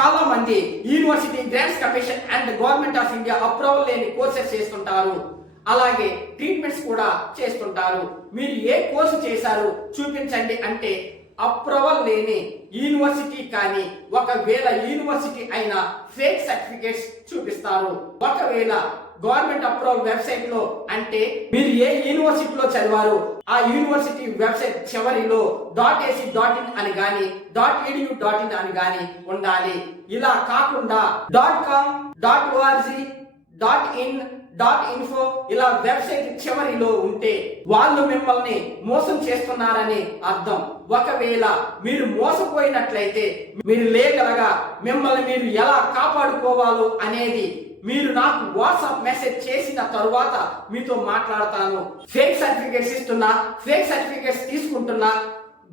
చాలా మంది university grants commission and government of India approval లేని కోర్సెస్ చేస్తుంటారు. అలాగే ట్రీట్మెంట్స్ కూడా చేస్తుంటారు. మీరు ఏ కోర్సు చేశారు? చూపించండి అంటే అప్రూవల్ లేని యూనివర్సిటీ కానీ ఒకవేళ యూనివర్సిటీ అయిన ఫేక్ సర్టిఫికేట్స్ చూపిస్తారు. ఒకవేళ గవర్నమెంట్ అప్రూవల్ వెబ్సైట్లో అంటే మీరు ఏ యూనివర్సిటీలో చదివారు ఆ యూనివర్సిటీ వెబ్సైట్ చివరిలో డాట్ ఏసీ డాట్ ఇన్ అని గాని డాట్ ఎడియు డాట్ ఇన్ అని గాని ఉండాలి. ఇలా కాకుండా dot com dot org dot in dot info ఇలా వెబ్సైట్ చివరిలో ఉంటే వాళ్ళు మిమ్మల్ని మోసం చేస్తున్నారని అర్థం. ఒకవేళ మీరు మోసపోయినట్లయితే మీరు లేగలగా మిమ్మల్ని మీరు ఎలా కాపాడుకోవాలో అనేది మీరు నాకు వాట్సాప్ మెసేజ్ చేసిన తరువాత మీతో మాట్లాడతాను. ఫేక్ సర్టిఫికేట్స్ ఇస్తున్నా ఫేక్ సర్టిఫికేట్స్ తీసుకుంటున్నా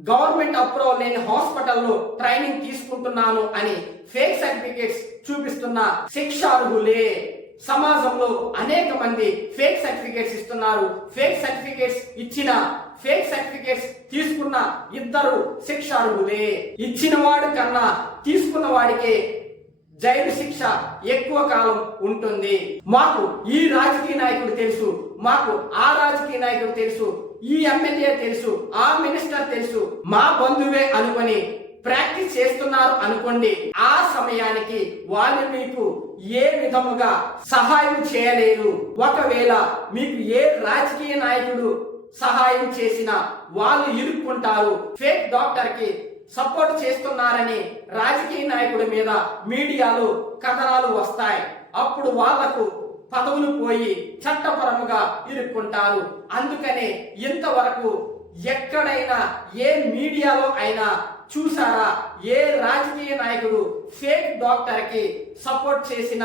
గవర్నమెంట్ అప్రూవల్ లేని హాస్పిటల్లో ట్రైనింగ్ తీసుకుంటున్నాను అని ఫేక్ సర్టిఫికేట్స్ చూపిస్తున్న శిక్షార్హులే. సమాజంలో అనేక మంది ఫేక్ సర్టిఫికేట్స్ ఇస్తున్నారు. ఫేక్ సర్టిఫికేట్స్ ఇచ్చిన ఫేక్ సర్టిఫికేట్స్ తీసుకున్న ఇద్దరు శిక్షార్హులే. ఇచ్చిన వాడు కన్నా తీసుకున్న వాడికే జైలు శిక్ష ఎక్కువ కాలం ఉంటుంది. మాకు ఈ రాజకీయ నాయకుడు తెలుసు మాకు ఆ రాజకీయ నాయకుడు తెలుసు ఈ ఎమ్మెల్యే తెలుసు ఆ మినిస్టర్ తెలుసు మా బంధువే అనుకొని ప్రాక్టీస్ చేస్తున్నారు అనుకోండి ఆ సమయానికి వాళ్ళు మీకు ఏ విధముగా సహాయం చేయలేరు ఒకవేళ మీకు ఏ రాజకీయ నాయకుడు సహాయం చేసినా వాళ్ళు ఇరుక్కుంటారు. ఫేక్ డాక్టర్కి సపోర్ట్ చేస్తున్నారని రాజకీయ నాయకుడి మీద మీడియాలో కథనాలు వస్తాయి. అప్పుడు వాళ్ళకు పదవులు పోయి చట్టపరముగా ఇరుక్కుంటారు. అందుకనే ఇంతవరకు ఎక్కడైనా ఏ మీడియాలో అయినా చూసారా ఏ రాజకీయ నాయకుడు ఫేక్ డాక్టర్కి సపోర్ట్ చేసిన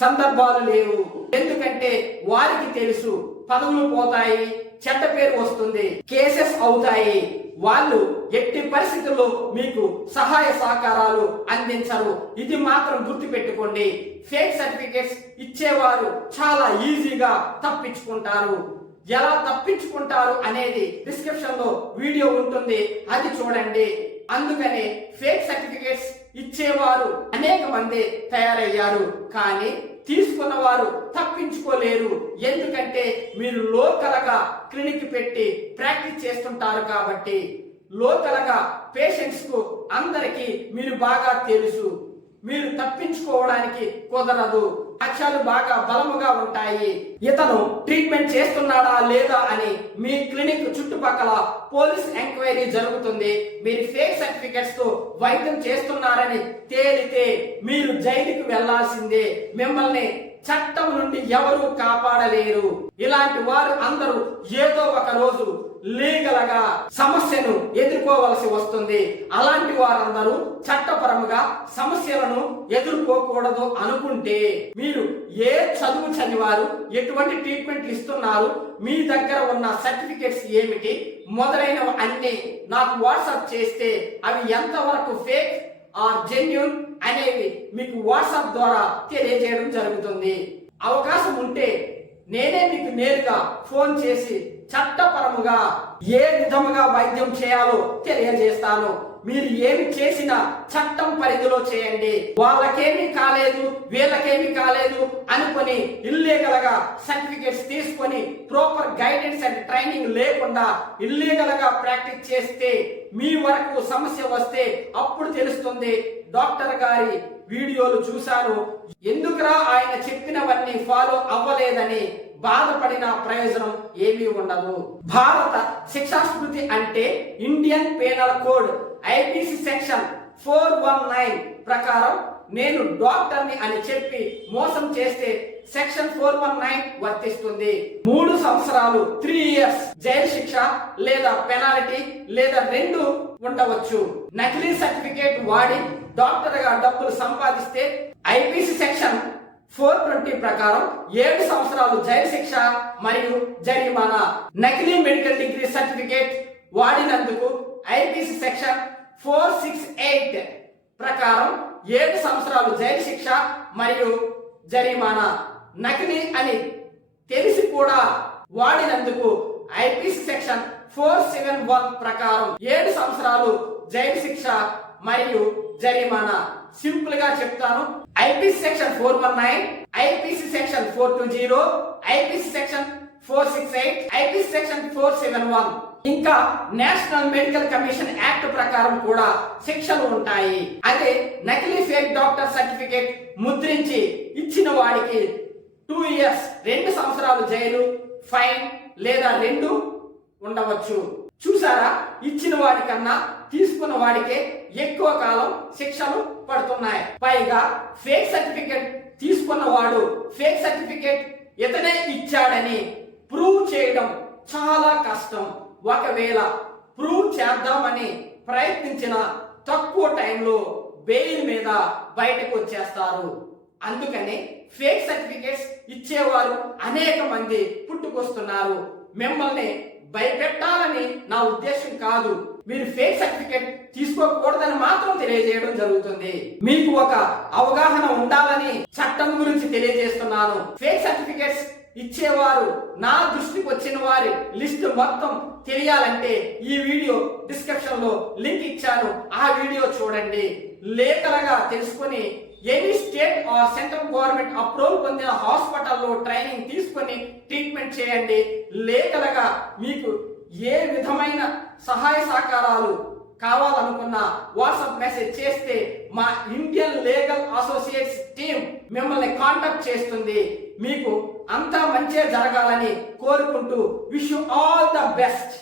సందర్భాలు లేవు. ఎందుకంటే వారికి తెలుసు పదవులు పోతాయి చెడ్డ పేరు వస్తుంది కేసెస్ అవుతాయి. వాళ్ళు ఎట్టి పరిస్థితుల్లో మీకు సహాయ సహకారాలు అందించరు. ఇది మాత్రం గుర్తుపెట్టుకోండి. ఫేక్ సర్టిఫికేట్స్ ఇచ్చేవారు చాలా ఈజీగా తప్పించుకుంటారు. ఎలా తప్పించుకుంటారు అనేది డిస్క్రిప్షన్లో వీడియో ఉంటుంది. అది చూడండి. అందుకనే ఫేక్ సర్టిఫికేట్స్ ఇచ్చేవారు అనేక మంది తయారయ్యారు. కానీ తీసుకున్న వారు తప్పించుకోలేరు. ఎందుకంటే మీరు లోకలగా క్లినిక్ పెట్టి ప్రాక్టీస్ చేస్తుంటారు కాబట్టి లోకలగా పేషెంట్స్కు అందరికీ మీరు బాగా తెలుసు. మీరు తప్పించుకోవడానికి కుదరదు. సాక్ష్యాలు బాగా బలముగా ఉంటాయి. ఇతను ట్రీట్మెంట్ చేస్తున్నాడా లేదా అని మీ క్లినిక్ చుట్టుపక్కల పోలీస్ ఎంక్వైరీ జరుగుతుంది. మీరు ఫేక్ సర్టిఫికెట్స్తో వైద్యం చేస్తున్నారని తేలితే మీరు జైలుకి వెళ్ళాల్సిందే. మిమ్మల్ని చట్టం నుండి ఎవరు కాపాడలేరు. ఇలాంటి వారు అందరూ ఏదో ఒక రోజు లీగల్గా సమస్యను ఎదుర్కోవలసి వస్తుంది. అలాంటి వారందరూ చట్టపరముగా సమస్యలను ఎదుర్కోకూడదు అనుకుంటే మీరు ఏ చదువు చదివారు ఎటువంటి ట్రీట్మెంట్ ఇస్తున్నారు మీ దగ్గర ఉన్న సర్టిఫికెట్స్ ఏమిటి మొదలైనవి అన్ని నాకు వాట్సాప్ చేస్తే అవి ఎంతవరకు ఫేక్ ఆర్ జెన్యున్ అనేవి మీకు వాట్సాప్ ద్వారా తెలియజేయడం జరుగుతుంది. అవకాశం ఉంటే నేనే మీకు నేరుగా ఫోన్ చేసి చట్టపరముగా ఏ విధముగా వైద్యం చేయాలో తెలియజేస్తాను. మీరు ఏమి చేసినా చట్టం పరిధిలో చేయండి. వాళ్ళకేమీ కాలేదు వీళ్ళకేమీ కాలేదు అనుకొని ఇల్లీగల్గా సర్టిఫికేట్స్ తీసుకొని ప్రాపర్ గైడెన్స్ అండ్ ట్రైనింగ్ లేకుండా ఇల్లీగల్గా ప్రాక్టీస్ చేస్తే మీ వరకు సమస్య వస్తే అప్పుడు తెలుస్తుంది. డాక్టర్ గారి వీడియోలు చూశాను. ఎందుకురా ఆయన చెప్పినవన్నీ ఫాలో అవ్వలేదని బాధపడిన ప్రయోజనం ఏమీ ఉండదు. భారత శిక్షాస్మృతి అంటే Indian penal code IPC section four one nine ప్రకారం నేను డాక్టర్ని అని చెప్పి మోసం చేస్తే సెక్షన్ ఫోర్ వన్ నైన్ వర్తిస్తుంది. మూడు సంవత్సరాలు త్రీ ఇయర్స్ జైలు శిక్ష లేదా పెనాల్టీ లేదా రెండు ఉండవచ్చు. నకిలీ సర్టిఫికేట్ వాడి డాక్టర్గా డబ్బులు సంపాదిస్తే ఐపీసీ సెక్షన్ ఫోర్ ట్వంటీ ప్రకారం ఏడు సంవత్సరాలు జైలు శిక్ష మరియు జరిమానా. నకిలీ medical degree certificate వాడినందుకు IPC section four six eight ప్రకారం ఏడు సంవత్సరాలు జైలు శిక్ష మరియు జరిమానా. నకిలీ అని తెలిసి కూడా వాడినందుకు IPC section four seven one ప్రకారం ఏడు సంవత్సరాలు జైలు శిక్ష మరియు జరిమానా. సింపుల్గా చెప్తాను. IPC section four one nine IPC section four two zero IPC section four six eight IPC section four seven one. ఇంకా నేషనల్ మెడికల్ కమిషన్ యాక్ట్ ప్రకారం కూడా శిక్షలు ఉంటాయి. అదే నకిలీ ఫేక్ డాక్టర్ సర్టిఫికేట్ ముద్రించి ఇచ్చిన వాడికి టూ ఇయర్స్ రెండు సంవత్సరాలు జైలు ఫైన్ లేదా రెండు ఉండవచ్చు. చూసారా? ఇచ్చిన వాడికన్నా తీసుకున్న వాడికే ఎక్కువ కాలం శిక్షలు పడుతున్నాయి. పైగా ఫేక్ సర్టిఫికేట్ తీసుకున్న వాడు ఫేక్ సర్టిఫికేట్ ఇతనే ఇచ్చాడని ప్రూవ్ చేయడం చాలా కష్టం. ఒకవేళ ప్రూవ్ చేద్దామని ప్రయత్నించిన తక్కువ టైంలో బెయిల్ మీద బయటకు వచ్చేస్తారు. అందుకని ఫేక్ సర్టిఫికేట్స్ ఇచ్చేవారు అనేక మంది పుట్టుకొస్తున్నారు. మిమ్మల్ని భయపెట్టాలని నా ఉద్దేశం కాదు. మీరు ఫేక్ సర్టిఫికేట్ తీసుకోకూడదని మాత్రం తెలియజేయడం జరుగుతుంది. మీకు ఒక అవగాహన ఉండాలని చట్టం గురించి తెలియజేస్తున్నాను. ఫేక్ సర్టిఫికేట్స్ ఇచ్చేవారు నా దృష్టికి వచ్చిన వారి లిస్ట్ మొత్తం తెలియాలంటే ఈ వీడియో డిస్క్రిప్షన్లో లింక్ ఇచ్చాను. ఆ వీడియో చూడండి. లేఖలుగా తెలుసుకొని any state or central government approval పొందిన హాస్పిటల్లో ట్రైనింగ్ తీసుకొని ట్రీట్మెంట్ చేయండి. లేకలగా మీకు ఏ విధమైన సహాయ సహకారాలు కావాలనుకున్న వాట్సాప్ మెసేజ్ చేస్తే మా ఇండియన్ లీగల్ అసోసియేట్స్ టీం మిమ్మల్ని కాంటాక్ట్ చేస్తుంది. మీకు అంతా మంచిగా జరగాలని కోరుకుంటూ విష్ ఆల్ ద బెస్ట్.